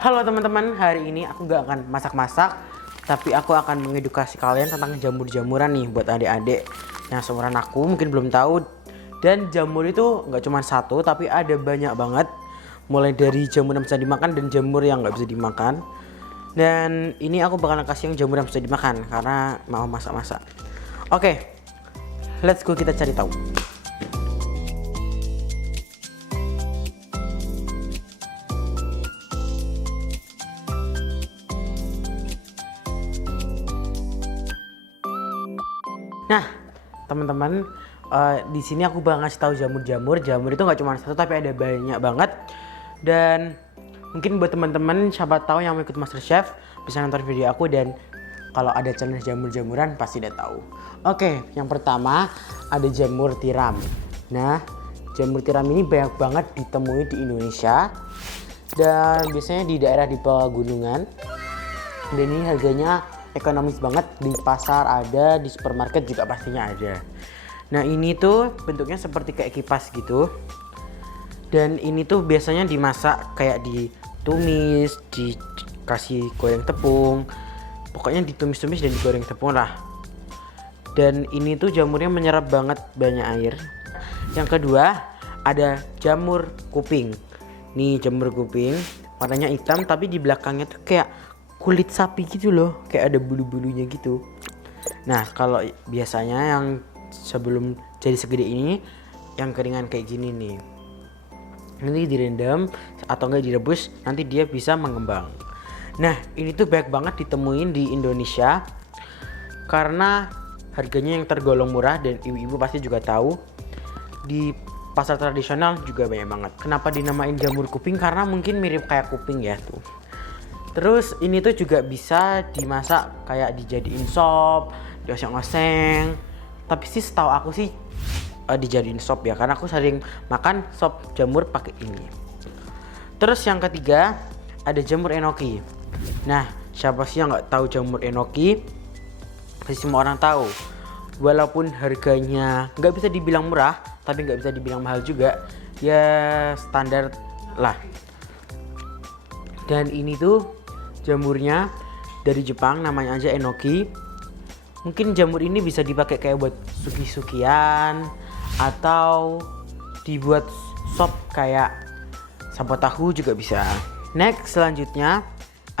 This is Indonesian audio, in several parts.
Halo teman-teman, hari ini aku gak akan masak-masak, tapi aku akan mengedukasi kalian tentang jamur-jamuran nih buat adik-adik yang seumuran aku mungkin belum tahu. Dan jamur itu nggak cuma satu, tapi ada banyak banget. Mulai dari jamur yang bisa dimakan dan jamur yang nggak bisa dimakan. Dan ini aku bakalan kasih yang jamur yang bisa dimakan karena mau masak-masak. Oke, let's go kita cari tahu. Nah, teman-teman, di sini aku bakal ngasih tahu jamur-jamur. Jamur itu nggak cuma satu, tapi ada banyak banget. Dan mungkin buat teman-teman, siapa tahu yang mau ikut MasterChef bisa nonton video aku, dan kalau ada challenge jamur-jamuran pasti udah tahu. Oke, yang pertama ada jamur tiram. Nah, jamur tiram ini banyak banget ditemui di Indonesia dan biasanya di daerah di pegunungan. Dan ini harganya ekonomis banget, di pasar ada, di supermarket juga pastinya ada. Nah, ini tuh bentuknya seperti kayak kipas gitu. Dan ini tuh biasanya dimasak kayak ditumis, dikasih goreng tepung. Pokoknya ditumis-tumis dan digoreng tepung lah. Dan ini tuh jamurnya menyerap banget banyak air. Yang kedua ada jamur kuping. Nih jamur kuping, warnanya hitam tapi di belakangnya tuh kayak kulit sapi gitu loh, kayak ada bulu-bulunya gitu. Nah, kalau biasanya yang sebelum jadi segede ini, yang keringan kayak gini nih, nanti direndam atau enggak direbus, nanti dia bisa mengembang. Nah, ini tuh banyak banget ditemuin di Indonesia karena harganya yang tergolong murah, dan ibu-ibu pasti juga tahu di pasar tradisional juga banyak banget. Kenapa dinamain jamur kuping? Karena mungkin mirip kayak kuping ya tuh. Terus ini tuh juga bisa dimasak kayak dijadiin sop, dioseng-oseng. Tapi sih setahu aku sih dijadiin sop ya, karena aku sering makan sop jamur pakai ini. Terus yang ketiga ada jamur enoki. Nah, siapa sih yang nggak tahu jamur enoki? Pasti semua orang tahu. Walaupun harganya nggak bisa dibilang murah, tapi nggak bisa dibilang mahal juga. Ya standar lah. Dan ini tuh jamurnya dari Jepang, namanya aja enoki. Mungkin jamur ini bisa dipakai kayak buat suki-sukian atau dibuat sop kayak sambal tahu juga bisa. Next, selanjutnya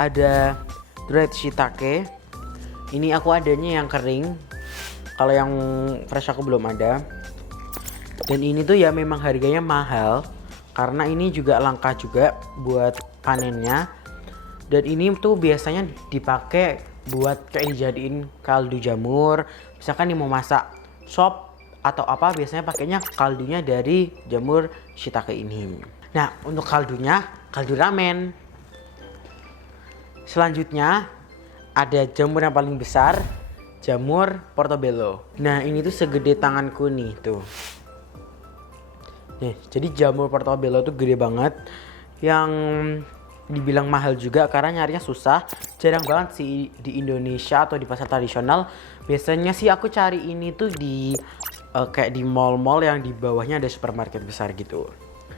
ada dried shiitake. Ini aku adanya yang kering. Kalau yang fresh aku belum ada. Dan ini tuh ya memang harganya mahal karena ini juga langka juga buat panennya. Dan ini tuh biasanya dipakai buat kayak dijadiin kaldu jamur. Misalkan nih mau masak sop atau apa, biasanya pakainya kaldunya dari jamur shiitake ini. Nah, untuk kaldunya, kaldu ramen. Selanjutnya ada jamur yang paling besar, jamur portobello. Nah, ini tuh segede tanganku nih tuh. Nih, jadi jamur portobello tuh gede banget, yang dibilang mahal juga karena nyarinya susah. Jarang banget sih di Indonesia atau di pasar tradisional. Biasanya sih aku cari ini tuh di kayak di mall-mall yang di bawahnya ada supermarket besar gitu.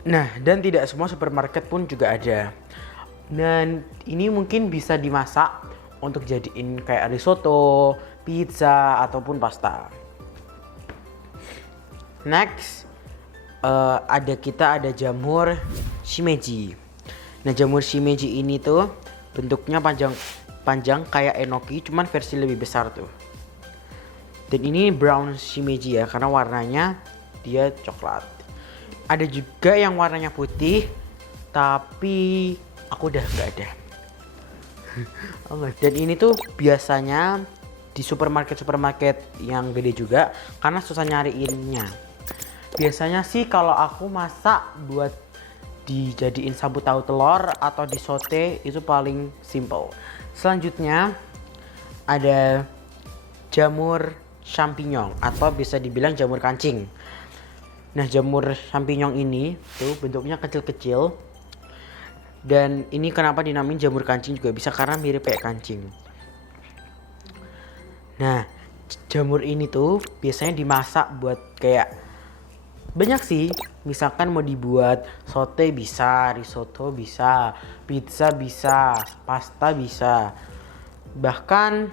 Nah, dan tidak semua supermarket pun juga ada. Dan ini mungkin bisa dimasak untuk jadiin kayak risotto, pizza ataupun pasta. Next, ada jamur shimeji. Nah, jamur shimeji ini tuh bentuknya panjang kayak enoki, cuman versi lebih besar tuh. Dan ini brown shimeji ya, karena warnanya dia coklat. Ada juga yang warnanya putih, tapi aku udah nggak ada. Dan ini tuh biasanya di supermarket yang gede juga, karena susah nyariinnya. Biasanya sih kalau aku masak buat dijadiin sabut tahu telur atau di sote itu paling simple. Selanjutnya ada jamur champignon atau bisa dibilang jamur kancing. Nah, jamur champignon ini tuh bentuknya kecil-kecil. Dan ini kenapa dinamain jamur kancing juga bisa karena mirip kayak kancing. Nah, jamur ini tuh biasanya dimasak buat kayak banyak sih, Misalkan mau dibuat sote bisa, risotto bisa, pizza bisa, pasta bisa. Bahkan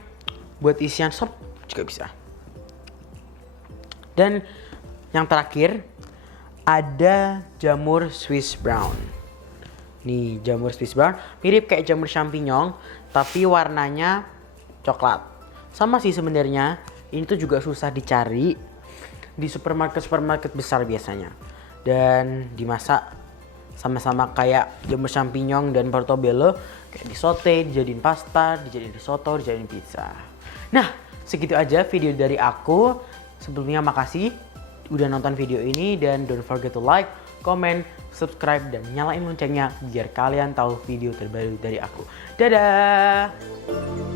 buat isian sop juga bisa. Dan yang terakhir ada jamur Swiss brown. Nih jamur Swiss brown mirip kayak jamur champignon tapi warnanya coklat. Sama sih sebenarnya, ini tuh juga susah dicari di supermarket besar biasanya. Dan dimasak sama-sama kayak jamur champignon dan portobello, kayak disote, dijadiin pasta, dijadiin risotto, dijadiin pizza. Nah, segitu aja video dari aku. Sebelumnya makasih udah nonton video ini dan don't forget to like, comment, subscribe dan nyalain loncengnya biar kalian tahu video terbaru dari aku. Dadah.